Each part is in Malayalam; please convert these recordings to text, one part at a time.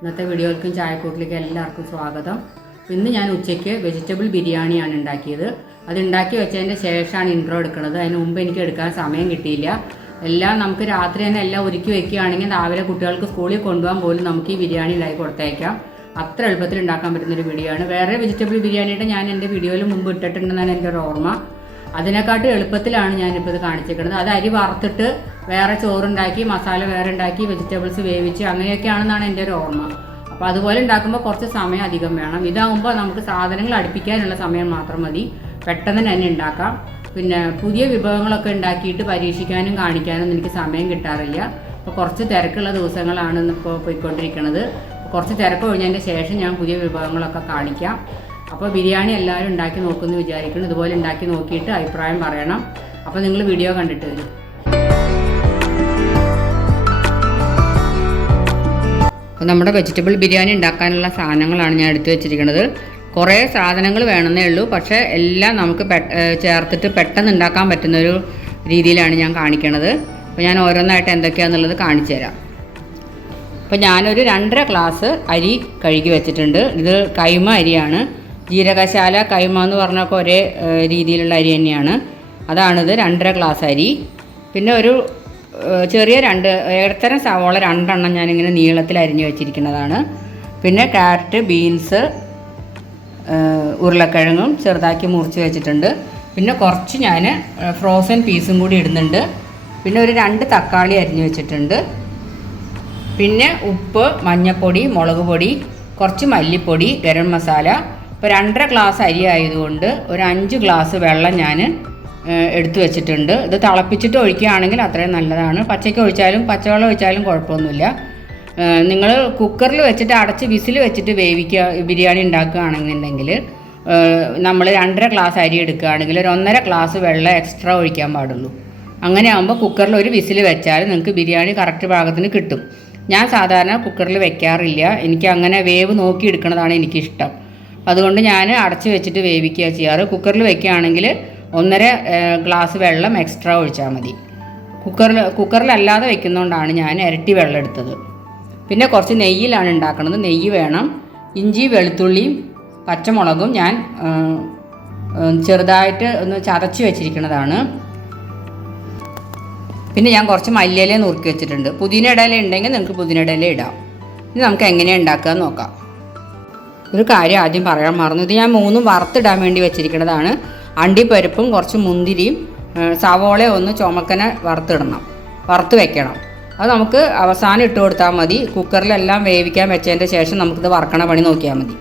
ഇന്നത്തെ വീഡിയോയിലേക്കും ചായക്കൂട്ടിലേക്കും എല്ലാവർക്കും സ്വാഗതം. ഇന്ന് ഞാൻ ഉച്ചയ്ക്ക് വെജിറ്റബിൾ ബിരിയാണിയാണ് ഉണ്ടാക്കിയത്. അത് ഉണ്ടാക്കി വെച്ചതിന്റെ ശേഷമാണ് ഇൻട്രോ എടുക്കുന്നത്. അതിന് മുമ്പ് എനിക്ക് എടുക്കാൻ സമയം കിട്ടിയില്ല. എല്ലാം നമുക്ക് രാത്രി തന്നെ എല്ലാം ഒരുക്കി വെക്കുകയാണെങ്കിൽ രാവിലെ കുട്ടികൾക്ക് സ്കൂളിൽ കൊണ്ടുപോകാൻ പോലും നമുക്ക് ഈ ബിരിയാണി ഉണ്ടാക്കി കൊടുത്തേക്കാം. അത്ര എളുപ്പത്തിൽ ഉണ്ടാക്കാൻ പറ്റുന്നൊരു വീഡിയോ ആണ് വേറെ വെജിറ്റബിൾ ബിരിയാണിയുടെ ഞാൻ എന്റെ വീഡിയോയിൽ മുമ്പ് ഇട്ടിട്ടുണ്ടെന്നാണ് എന്റെ ഒരു ഓർമ്മ. അതിനെക്കാട്ടും എളുപ്പത്തിലാണ് ഞാനിപ്പോൾ ഇത് കാണിച്ചിരിക്കുന്നത്. അത് അരി വറുത്തിട്ട് വേറെ ചോറുണ്ടാക്കി മസാല വേറെ ഉണ്ടാക്കി വെജിറ്റബിൾസ് വേവിച്ച് അങ്ങനെയൊക്കെയാണെന്നാണ് എന്റെ ഒരു ഓർമ്മ. അപ്പോൾ അതുപോലെ ഉണ്ടാക്കുമ്പോൾ കുറച്ച് സമയം അധികം വേണം. ഇതാകുമ്പോൾ നമുക്ക് സാധനങ്ങൾ അടുപ്പിക്കാനുള്ള സമയം മാത്രം മതി. പെട്ടെന്ന് തന്നെ ഉണ്ടാക്കാം. പിന്നെ പുതിയ വിഭവങ്ങളൊക്കെ ഉണ്ടാക്കിയിട്ട് പരീക്ഷിക്കാനും കാണിക്കാനും എനിക്ക് സമയം കിട്ടാറില്ല. അപ്പോൾ കുറച്ച് തിരക്കുള്ള ദിവസങ്ങളാണ് ഇപ്പോൾ പോയിക്കൊണ്ടിരിക്കുന്നത്. കുറച്ച് തിരക്ക് ഒഴിഞ്ഞതിന്റെ ശേഷം ഞാൻ പുതിയ വിഭവങ്ങളൊക്കെ കാണിക്കാം. അപ്പോൾ ബിരിയാണി എല്ലാവരും ഉണ്ടാക്കി നോക്കുമെന്ന് വിചാരിക്കുന്നു. ഇതുപോലെ ഉണ്ടാക്കി നോക്കിയിട്ട് അഭിപ്രായം പറയണം. അപ്പോൾ നിങ്ങൾ വീഡിയോ കണ്ടിട്ട് വരും. അപ്പോൾ നമ്മുടെ വെജിറ്റബിൾ ബിരിയാണി ഉണ്ടാക്കാനുള്ള സാധനങ്ങളാണ് ഞാൻ എടുത്തു വെച്ചിരിക്കുന്നത്. കുറേ സാധനങ്ങൾ വേണമെന്നേ ഉള്ളൂ. പക്ഷേ എല്ലാം നമുക്ക് ചേർത്തിട്ട് പെട്ടെന്ന് ഉണ്ടാക്കാൻ പറ്റുന്നൊരു രീതിയിലാണ് ഞാൻ കാണിക്കണത്. അപ്പോൾ ഞാൻ ഓരോന്നായിട്ട് എന്തൊക്കെയാണെന്നുള്ളത് കാണിച്ചു തരാം. അപ്പോൾ ഞാനൊരു രണ്ടര ഗ്ലാസ് അരി കഴുകി വെച്ചിട്ടുണ്ട്. ഇത് കൈമ അരിയാണ്. ജീരകശാല കൈമ എന്ന് പറഞ്ഞൊക്കെ ഒരേ രീതിയിലുള്ള അരി തന്നെയാണ്. അതാണിത് രണ്ടര ഗ്ലാസ് അരി. പിന്നെ ഒരു ചെറിയ രണ്ട് ഇടത്തരം സവോള രണ്ടെണ്ണം ഞാനിങ്ങനെ നീളത്തിൽ അരിഞ്ഞു വെച്ചിരിക്കുന്നതാണ്. പിന്നെ ക്യാരറ്റ് ബീൻസ് ഉരുളക്കിഴങ്ങും ചെറുതാക്കി മുറിച്ച് വെച്ചിട്ടുണ്ട്. പിന്നെ കുറച്ച് ഞാൻ ഫ്രോസൺ പീസും കൂടി ഇടുന്നുണ്ട്. പിന്നെ ഒരു രണ്ട് തക്കാളി അരിഞ്ഞു വെച്ചിട്ടുണ്ട്. പിന്നെ ഉപ്പ് മഞ്ഞൾപ്പൊടി മുളക് പൊടി കുറച്ച് മല്ലിപ്പൊടി ഗരം മസാല ഇപ്പോൾ രണ്ടര ഗ്ലാസ് അരി ആയതുകൊണ്ട് ഒരു അഞ്ച് ഗ്ലാസ് വെള്ളം ഞാൻ എടുത്തു വെച്ചിട്ടുണ്ട്. ഇത് തിളപ്പിച്ചിട്ട് ഒഴിക്കുകയാണെങ്കിൽ അത്രയും നല്ലതാണ്. പച്ചയ്ക്ക് ഒഴിച്ചാലും പച്ചവെള്ളം ഒഴിച്ചാലും കുഴപ്പമൊന്നുമില്ല. നിങ്ങൾ കുക്കറിൽ വെച്ചിട്ട് അടച്ച് വിസിൽ വെച്ചിട്ട് വേവിക്കുക ബിരിയാണി ഉണ്ടാക്കുകയാണെന്നുണ്ടെങ്കിൽ നമ്മൾ രണ്ടര ഗ്ലാസ് അരി എടുക്കുകയാണെങ്കിൽ ഒരു ഒന്നര ഗ്ലാസ് വെള്ളം എക്സ്ട്രാ ഒഴിക്കാൻ പാടുള്ളൂ. അങ്ങനെ ആകുമ്പോൾ കുക്കറിൽ ഒരു വിസിൽ വെച്ചാൽ നിങ്ങൾക്ക് ബിരിയാണി കറക്റ്റ് പാകത്തിന് കിട്ടും. ഞാൻ സാധാരണ കുക്കറിൽ വെക്കാറില്ല. എനിക്ക് അങ്ങനെ വേവ് നോക്കി എടുക്കുന്നതാണ് എനിക്കിഷ്ടം. അതുകൊണ്ട് ഞാൻ അടച്ച് വെച്ചിട്ട് വേവിക്കുക ചെയ്യാറ്. കുക്കറിൽ വെക്കുകയാണെങ്കിൽ ഒന്നര ഗ്ലാസ് വെള്ളം എക്സ്ട്രാ ഒഴിച്ചാൽ മതി. കുക്കറിൽ കുക്കറിലല്ലാതെ വെക്കുന്നതുകൊണ്ടാണ് ഞാൻ ഇരട്ടി വെള്ളം എടുത്തത്. പിന്നെ കുറച്ച് നെയ്യിലാണ് ഉണ്ടാക്കുന്നത്. നെയ്യ് വേണം. ഇഞ്ചി വെളുത്തുള്ളിയും പച്ചമുളകും ഞാൻ ചെറുതായിട്ട് ഒന്ന് ചതച്ച് വെച്ചിരിക്കുന്നതാണ്. പിന്നെ ഞാൻ കുറച്ച് മല്ലിയില നുറുക്കി വെച്ചിട്ടുണ്ട്. പുതിന ഇടയില ഉണ്ടെങ്കിൽ നിങ്ങൾക്ക് പുതിന ഇടയില ഇടാം. ഇനി നമുക്ക് എങ്ങനെയാണ് ഉണ്ടാക്കുക നോക്കാം. ഒരു കാര്യം ആദ്യം പറയാൻ മറന്നു. ഇത് ഞാൻ മൂന്നും വറുത്തിടാൻ വേണ്ടി വെച്ചിരിക്കുന്നതാണ്. അണ്ടിപ്പരിപ്പും കുറച്ച് മുന്തിരിയും സവോള ഒന്ന് ചുമക്കനെ വറുത്തിടണം. വറുത്ത് വെക്കണം. അത് നമുക്ക് അവസാനം ഇട്ട് കൊടുത്താൽ മതി. കുക്കറിലെല്ലാം വേവിക്കാൻ വെച്ചതിന്റെ ശേഷം നമുക്കിത് വറക്കണ പണി നോക്കിയാൽ മതി.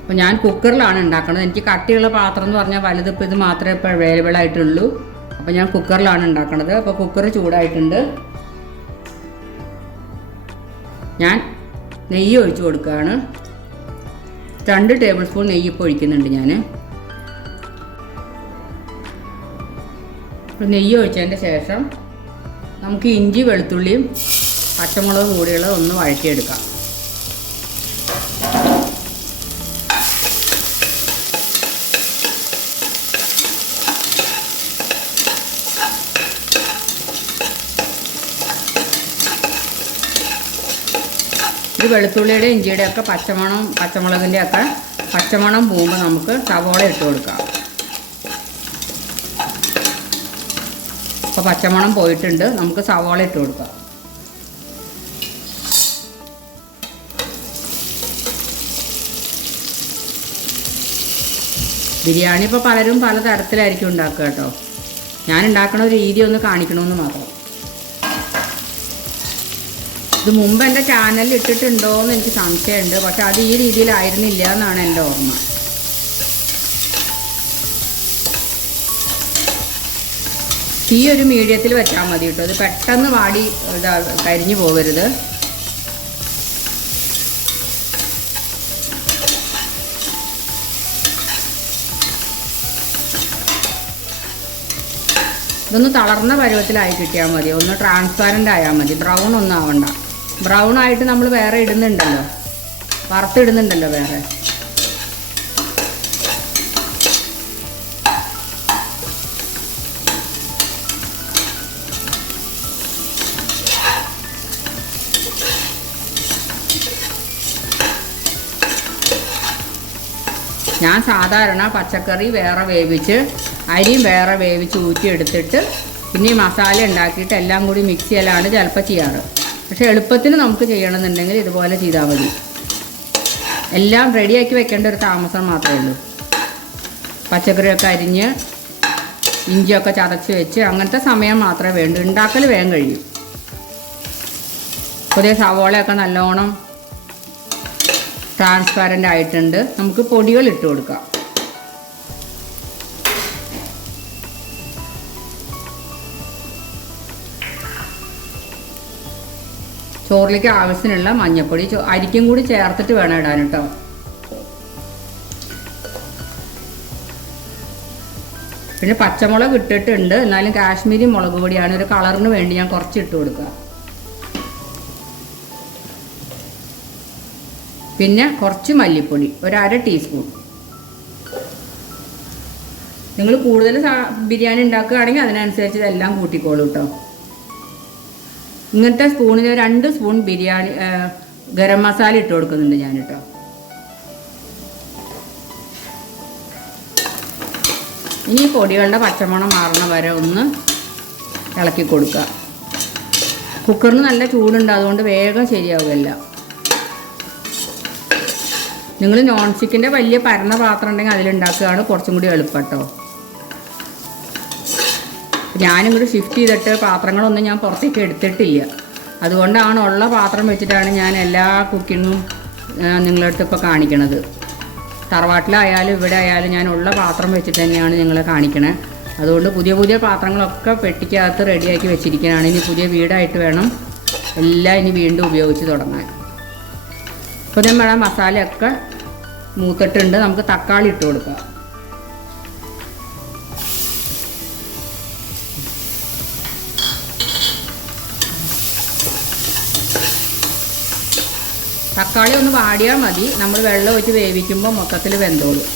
അപ്പോൾ ഞാൻ കുക്കറിലാണ് ഉണ്ടാക്കുന്നത്. എനിക്ക് കട്ടിയുള്ള പാത്രം എന്ന് പറഞ്ഞാൽ വലുത് ഇപ്പോൾ ഇത് മാത്രമേ ഇപ്പോൾ അവൈലബിൾ ആയിട്ടുള്ളൂ. അപ്പോൾ ഞാൻ കുക്കറിലാണ് ഉണ്ടാക്കുന്നത്. അപ്പോൾ കുക്കർ ചൂടായിട്ടുണ്ട്. ഞാൻ നെയ്യ് ഒഴിച്ചു കൊടുക്കുകയാണ്. രണ്ട് ടേബിൾ സ്പൂൺ നെയ്യ് ഇപ്പോൾ ഒഴിക്കുന്നുണ്ട് ഞാൻ നെയ്യ് ഒഴിച്ചതിന്റെ ശേഷം നമുക്ക് ഇഞ്ചി വെളുത്തുള്ളിയും പച്ചമുളകും കൂടിയുള്ളത് ഒന്ന് വഴറ്റിയെടുക്കാം. ഇത് വെളുത്തുള്ളിയുടെ ഇഞ്ചിയുടെ ഒക്കെ പച്ചമണം പച്ചമുളകിന്റെ ഒക്കെ പച്ചമണം പോകുമ്പോൾ നമുക്ക് സവോള ഇട്ട് കൊടുക്കാം. അപ്പോൾ പച്ചമണം പോയിട്ടുണ്ട്. നമുക്ക് സവോള ഇട്ട് കൊടുക്കാം. ബിരിയാണി ഇപ്പോൾ പലരും പല തരത്തിലായിരിക്കും ഉണ്ടാക്കുക കേട്ടോ. ഞാൻ ഉണ്ടാക്കുന്ന രീതി ഒന്ന് കാണിക്കണമെന്ന് മാത്രം. ഇത് മുമ്പ് എന്റെ ചാനലിൽ ഇട്ടിട്ടുണ്ടോ എന്ന് എനിക്ക് സംശയമുണ്ട്. പക്ഷെ അത് ഈ രീതിയിലായിരുന്നില്ല എന്നാണ് എന്റെ ഓർമ്മ. തീ ഒരു മീഡിയത്തിൽ വെച്ചാൽ മതി കേട്ടോ. അത് പെട്ടെന്ന് വാടി കരിഞ്ഞു പോകരുത്. ഇതൊന്ന് തളർന്ന പരുവത്തിലായി കിട്ടിയാൽ മതി. ഒന്ന് ട്രാൻസ്പാരന്റ് ആയാൽ മതി. ബ്രൗൺ ഒന്നും ആവണ്ട. ബ്രൗൺ ആയിട്ട് നമ്മൾ വേറെ ഇടുന്നുണ്ടല്ലോ. വറുത്തിടുന്നുണ്ടല്ലോ വേറെ. ഞാൻ സാധാരണ പച്ചക്കറി വേറെ വേവിച്ച് അരിയും വേറെ വേവിച്ച് ഊറ്റി എടുത്തിട്ട് പിന്നെ ഈ മസാല ഉണ്ടാക്കിയിട്ട് എല്ലാം കൂടി മിക്സ് ചെയ്യലാണ് ചിലപ്പോൾ ചെയ്യാറ്. പക്ഷെ എളുപ്പത്തിന് നമുക്ക് ചെയ്യണമെന്നുണ്ടെങ്കിൽ ഇതുപോലെ ചെയ്താൽ മതി. എല്ലാം റെഡിയാക്കി വെക്കേണ്ട ഒരു താമസം മാത്രമേ ഉള്ളൂ. പച്ചക്കറിയൊക്കെ അരിഞ്ഞ് ഇഞ്ചിയൊക്കെ ചതച്ച് വെച്ച് അങ്ങനത്തെ സമയം മാത്രമേ വേണ്ടൂ. ഉണ്ടാക്കൽ വേഗം കഴിയും. പുതിയ സവോളയൊക്കെ നല്ലോണം ട്രാൻസ്പാരന്റ് ആയിട്ടുണ്ട്. നമുക്ക് പൊടികൾ ഇട്ട് കൊടുക്കാം. ചോറിലേക്ക് ആവശ്യത്തിനുള്ള മഞ്ഞൾപ്പൊടി അരിക്കും കൂടി ചേർത്തിട്ട് വേണം ഇടാൻ കേട്ടോ. പിന്നെ പച്ചമുളക് ഇട്ടിട്ടുണ്ട്. എന്നാലും കാശ്മീരി മുളക് പൊടിയാണ്. ഒരു കളറിന് വേണ്ടി ഞാൻ കുറച്ച് ഇട്ട് കൊടുക്കുക. പിന്നെ കുറച്ച് മല്ലിപ്പൊടി. ഒരു അര ടീസ്പൂൺ. നിങ്ങൾ കൂടുതൽ ബിരിയാണി ഉണ്ടാക്കുകയാണെങ്കിൽ അതിനനുസരിച്ച് ഇതെല്ലാം കൂട്ടിക്കോളൂ കേട്ടോ. ഇങ്ങനത്തെ സ്പൂണിൽ രണ്ട് സ്പൂൺ ബിരിയാണി ഗരം മസാല ഇട്ട് കൊടുക്കുന്നുണ്ട് ഞാൻ കേട്ടോ ഇനി പൊടികളുടെ പച്ചമണം മാറണ വരെ ഒന്ന് ഇളക്കി കൊടുക്കുക. കുക്കറിന് നല്ല ചൂടുണ്ട് അതുകൊണ്ട് വേഗം ശരിയാവുമല്ല നിങ്ങൾ നോൺ സ്റ്റിക്കിന്റെ വലിയ പരന്ന പാത്രം ഉണ്ടെങ്കിൽ അതിലുണ്ടാക്കുകയാണ് കുറച്ചും കൂടി എളുപ്പം കേട്ടോ ഞാനിങ്ങോട്ട് ഷിഫ്റ്റ് ചെയ്തിട്ട് പാത്രങ്ങളൊന്നും ഞാൻ പുറത്തേക്ക് എടുത്തിട്ടില്ല. അതുകൊണ്ടാണ് ഉള്ള പാത്രം വെച്ചിട്ടാണ് ഞാൻ എല്ലാ കുക്കിങ്ങും നിങ്ങളടുത്ത് ഇപ്പോൾ കാണിക്കണത്. തറവാട്ടിലായാലും ഇവിടെ ആയാലും ഞാൻ ഉള്ള പാത്രം വെച്ചിട്ട് തന്നെയാണ് നിങ്ങളെ കാണിക്കണേ. അതുകൊണ്ട് പുതിയ പുതിയ പാത്രങ്ങളൊക്കെ പെട്ടിക്കകത്ത് റെഡിയാക്കി വെച്ചിരിക്കാനാണ് ഇനി പുതിയ വീടായിട്ട് വേണം എല്ലാം ഇനി വീണ്ടും ഉപയോഗിച്ച് തുടങ്ങാൻ. ഇപ്പോൾ നമ്മുടെ മസാലയൊക്കെ മൂത്തിട്ടുണ്ട്. നമുക്ക് തക്കാളി ഇട്ട് കൊടുക്കാം. തക്കാളി ഒന്ന് വാടിയാൽ മതി. നമ്മൾ വെള്ളം ഒഴിച്ച് വേവിക്കുമ്പോൾ മൊത്തത്തിൽ വെന്തോളും.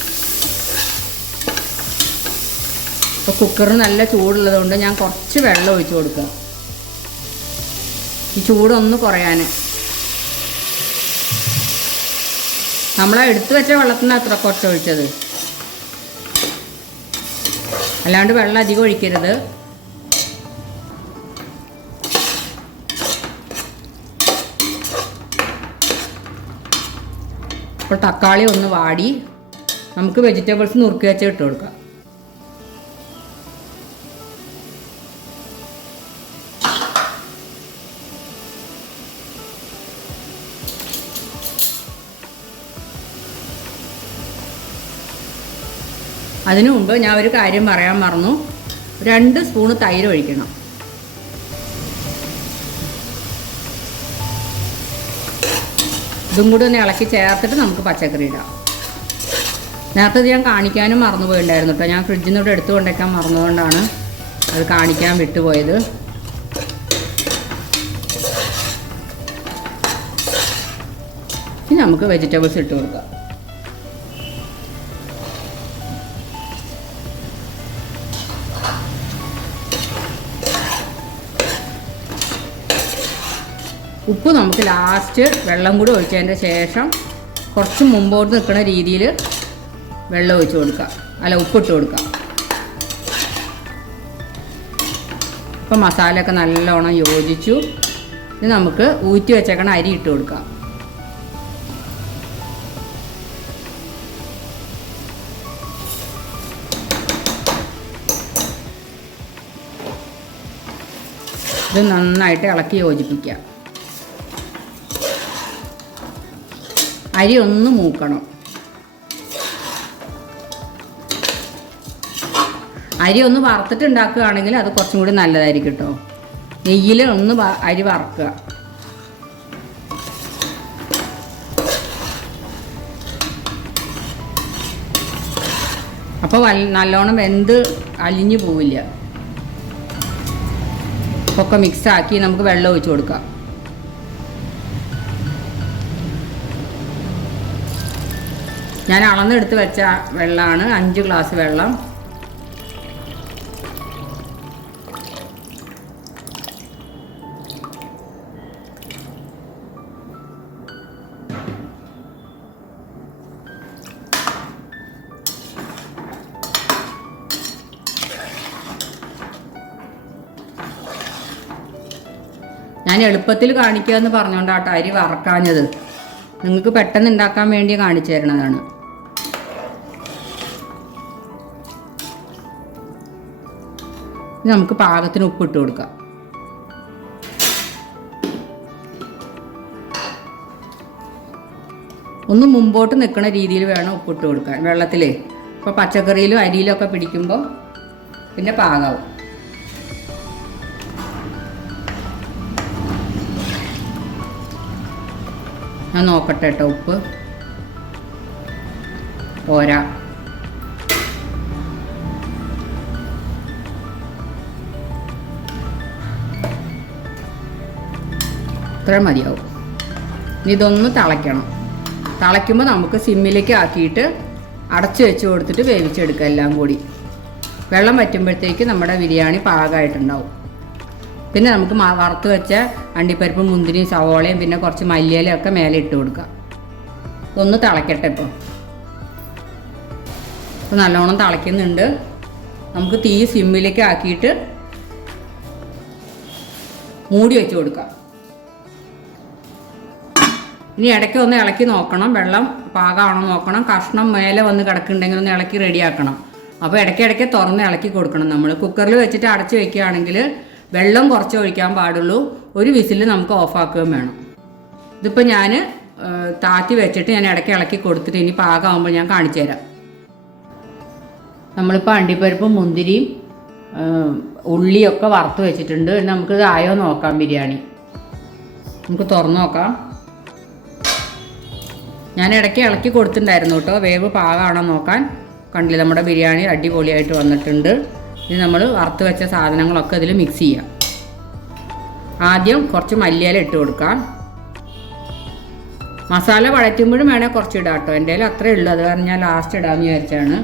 ഇപ്പോൾ കുക്കറിന് നല്ല ചൂടുള്ളതുകൊണ്ട് ഞാൻ കുറച്ച് വെള്ളം ഒഴിച്ച് കൊടുക്കാം. ഈ ചൂടൊന്ന് കുറയാൻ നമ്മൾ എടുത്തു വെച്ച വെള്ളത്തിന് അത്ര കുറച്ച് ഒഴിച്ചത്. അല്ലാണ്ട് വെള്ളം അധികം ഒഴിക്കരുത്. അപ്പോൾ തക്കാളി ഒന്ന് വാടി. നമുക്ക് വെജിറ്റബിൾസ് നുറുക്കി വെച്ച് ഇട്ട് കൊടുക്കാം. അതിനു മുമ്പ് ഞാൻ ഒരു കാര്യം പറയാൻ മറന്നു. രണ്ട് സ്പൂണ് തൈര് ഒഴിക്കണം. ഇതും കൂടി ഒന്ന് ഇളക്കി ചേർത്തിട്ട് നമുക്ക് പച്ചക്കറി ഇടാം. നേരത്തെ ഇത് ഞാൻ കാണിക്കാനും മറന്നുപോയിണ്ടായിരുന്നു കേട്ടോ ഞാൻ ഫ്രിഡ്ജിൽ നിന്ന് എടുത്തു കൊണ്ടേക്കാൻ മറന്നുകൊണ്ടാണ് അത് കാണിക്കാൻ വിട്ടുപോയത്. നമുക്ക് വെജിറ്റബിൾസ് ഇട്ട് കൊടുക്കാം. ഉപ്പ് നമുക്ക് ലാസ്റ്റ് വെള്ളം കൂടി ഒഴിച്ചതിന്റെ ശേഷം കുറച്ച് മുമ്പോട്ട് നിൽക്കുന്ന രീതിയിൽ വെള്ളം ഒഴിച്ച് കൊടുക്കുക. അല്ല ഉപ്പിട്ട് കൊടുക്കുക. ഇപ്പം മസാലയൊക്കെ നല്ലോണം യോജിച്ചു. ഇത് നമുക്ക് ഊറ്റി വെച്ചേക്കണ അരി ഇട്ട് കൊടുക്കാം ഇത് നന്നായിട്ട് ഇളക്കി യോജിപ്പിക്കുക. അരി ഒന്ന് മൂക്കണം. അരി ഒന്ന് വറുത്തിട്ട് ഉണ്ടാക്കുകയാണെങ്കിൽ അത് കുറച്ചും കൂടി നല്ലതായിരിക്കും കേട്ടോ നെയ്യിൽ ഒന്ന് അരി വറക്കുക. അപ്പോൾ നല്ലോണം വെന്ത് അലിഞ്ഞു പോവില്ല. ഒക്കെ മിക്സാക്കി നമുക്ക് വെള്ളം ഒഴിച്ച് കൊടുക്കാം. ഞാൻ അളന്നെടുത്ത് വെച്ച വെള്ളമാണ് അഞ്ച് ഗ്ലാസ് വെള്ളം. ഞാൻ എളുപ്പത്തിൽ കാണിക്കുക എന്ന് പറഞ്ഞുകൊണ്ടാട്ടോ അരി വറക്കാഞ്ഞത്. നിങ്ങൾക്ക് പെട്ടെന്ന് ഉണ്ടാക്കാൻ വേണ്ടി കാണിച്ചു തരണതാണ്. ഇനി നമുക്ക് പാകത്തിന് ഉപ്പിട്ട് കൊടുക്കാം. ഒന്ന് മുമ്പോട്ട് നിൽക്കുന്ന രീതിയിൽ വേണം ഉപ്പിട്ട് കൊടുക്കാൻ വെള്ളത്തിലേ. ഇപ്പോൾ പച്ചക്കറിയിലും അരിയിലും ഒക്കെ പിടിക്കുമ്പോൾ പിന്നെ പാകാവും. ഞാൻ നോക്കട്ടെ കേട്ടോ ഉപ്പ്. പോരാ. ഇത്ര മതിയാവും. ഇതൊന്ന് തിളയ്ക്കണം. തിളയ്ക്കുമ്പോൾ നമുക്ക് സിമ്മിലേക്ക് ആക്കിയിട്ട് അടച്ചു വെച്ച് കൊടുത്തിട്ട് വേവിച്ചെടുക്കുക എല്ലാം കൂടി. വെള്ളം വറ്റുമ്പോഴത്തേക്ക് നമ്മുടെ ബിരിയാണി പാകമായിട്ടുണ്ടാവും. പിന്നെ നമുക്ക് വറുത്ത് വെച്ച അണ്ടിപ്പരിപ്പും മുന്തിരിയും സവോളയും പിന്നെ കുറച്ച് മല്ലിയിലയും ഒക്കെ മേലെ ഇട്ട് കൊടുക്കുക. ഒന്ന് തിളയ്ക്കട്ടെ ഇപ്പോൾ ഇപ്പോൾ നല്ലോണം തിളയ്ക്കുന്നുണ്ട്. നമുക്ക് തീ സിമ്മിലേക്ക് ആക്കിയിട്ട് മൂടി വെച്ച് കൊടുക്കാം. ഇനി ഇടയ്ക്ക് ഒന്ന് ഇളക്കി നോക്കണം. വെള്ളം പാകമാണോ നോക്കണം. കഷ്ണം മേലെ വന്ന് കിടക്കുന്നുണ്ടെങ്കിൽ ഒന്ന് ഇളക്കി റെഡിയാക്കണം. അപ്പോൾ ഇടയ്ക്ക് ഇടയ്ക്ക് തുറന്ന് ഇളക്കി കൊടുക്കണം നമ്മൾ. കുക്കറിൽ വെച്ചിട്ട് അടച്ച് വെക്കുകയാണെങ്കിൽ വെള്ളം കുറച്ച് ഒഴിക്കാൻ പാടുള്ളൂ. ഒരു വിസിൽ നമുക്ക് ഓഫാക്കുകയും വേണം. ഇതിപ്പോൾ ഞാൻ താത്തി വെച്ചിട്ട് ഞാൻ ഇടയ്ക്ക് ഇളക്കി കൊടുത്തിട്ട് ഇനി പാകമാകുമ്പോൾ ഞാൻ കാണിച്ചു തരാം. നമ്മളിപ്പോൾ അണ്ടിപ്പരിപ്പും മുന്തിരിയും ഉള്ളിയൊക്കെ വറുത്ത് വെച്ചിട്ടുണ്ട്. നമുക്കിത് ആയോ നോക്കാം ബിരിയാണി. നമുക്ക് തുറന്നു നോക്കാം. ഞാൻ ഇടയ്ക്ക് ഇളക്കി കൊടുത്തിട്ടുണ്ടായിരുന്നു കേട്ടോ. വേവ് പാകമാണോ നോക്കാൻ. കണ്ടില്ല നമ്മുടെ ബിരിയാണി അടിപൊളിയായിട്ട് വന്നിട്ടുണ്ട്. ഇനി നമ്മൾ വറുത്ത് വെച്ച സാധനങ്ങളൊക്കെ ഇതിൽ മിക്സ് ചെയ്യാം. ആദ്യം കുറച്ച് മല്ലിയില ഇട്ട് കൊടുക്കാം. മസാല വഴറ്റുമ്പോഴും വേണേൽ കുറച്ച് ഇടാം കേട്ടോ. എന്റെ കയ്യിൽ അത്രേ ഉള്ളൂ. അത് കാരണം ഞാൻ ലാസ്റ്റ് ഇടാമെന്ന് വിചാരിച്ചാണ്.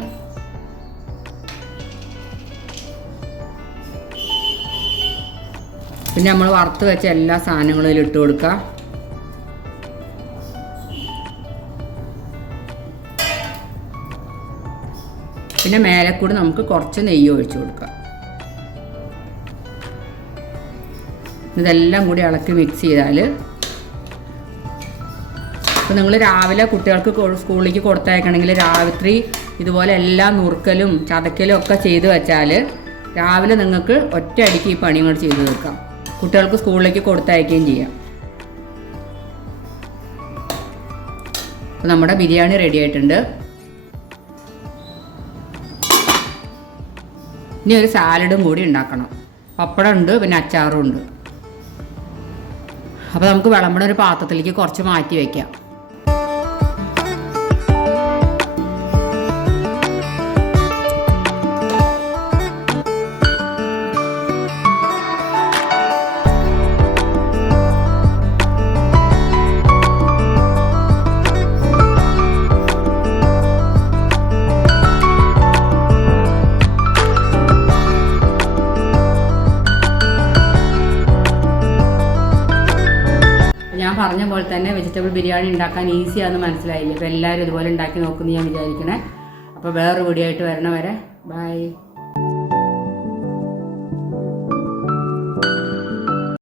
പിന്നെ നമ്മൾ വറുത്ത് വെച്ച എല്ലാ സാധനങ്ങളും ഇതിൽ ഇട്ട് കൊടുക്കുക പിന്നെ മേലെ കൂടി നമുക്ക് കുറച്ച് നെയ്യ് ഒഴിച്ചു കൊടുക്കാം. ഇതെല്ലാം കൂടി ഇളക്കി മിക്സ് ചെയ്താൽ അപ്പോൾ നിങ്ങൾ രാവിലെ കുട്ടികൾക്ക് സ്കൂളിലേക്ക് കൊടുത്തയക്കണമെങ്കിൽ രാത്രി ഇതുപോലെ എല്ലാം നുറുക്കലും ചതക്കലും ഒക്കെ ചെയ്ത് വെച്ചാൽ രാവിലെ നിങ്ങൾക്ക് ഒറ്റ അടിക്ക് ഈ പണികൾ ചെയ്ത് തീർക്കാം. കുട്ടികൾക്ക് സ്കൂളിലേക്ക് കൊടുത്തയക്കുകയും ചെയ്യാം. അപ്പോൾ നമ്മുടെ ബിരിയാണി റെഡി ആയിട്ടുണ്ട്. ഇനി ഒരു സാലഡും കൂടി ഉണ്ടാക്കണം. പപ്പടം ഉണ്ട് പിന്നെ അച്ചാറും ഉണ്ട്. അപ്പോൾ നമുക്ക് വിളമ്പണ ഒരു പാത്രത്തിലേക്ക് കുറച്ച് മാറ്റി വയ്ക്കാം. പറഞ്ഞ പോലെ തന്നെ വെജിറ്റബിൾ ബിരിയാണി ഉണ്ടാക്കാൻ ഈസിയാണെന്ന് മനസ്സിലായില്ലേ? അപ്പോൾ എല്ലാവരും ഇതുപോലെ ഉണ്ടാക്കി നോക്കുമെന്ന് ഞാൻ വിചാരിക്കണേ. അപ്പോൾ വേറൊരു വീഡിയോ ആയിട്ട് വരണവരെ. ബൈ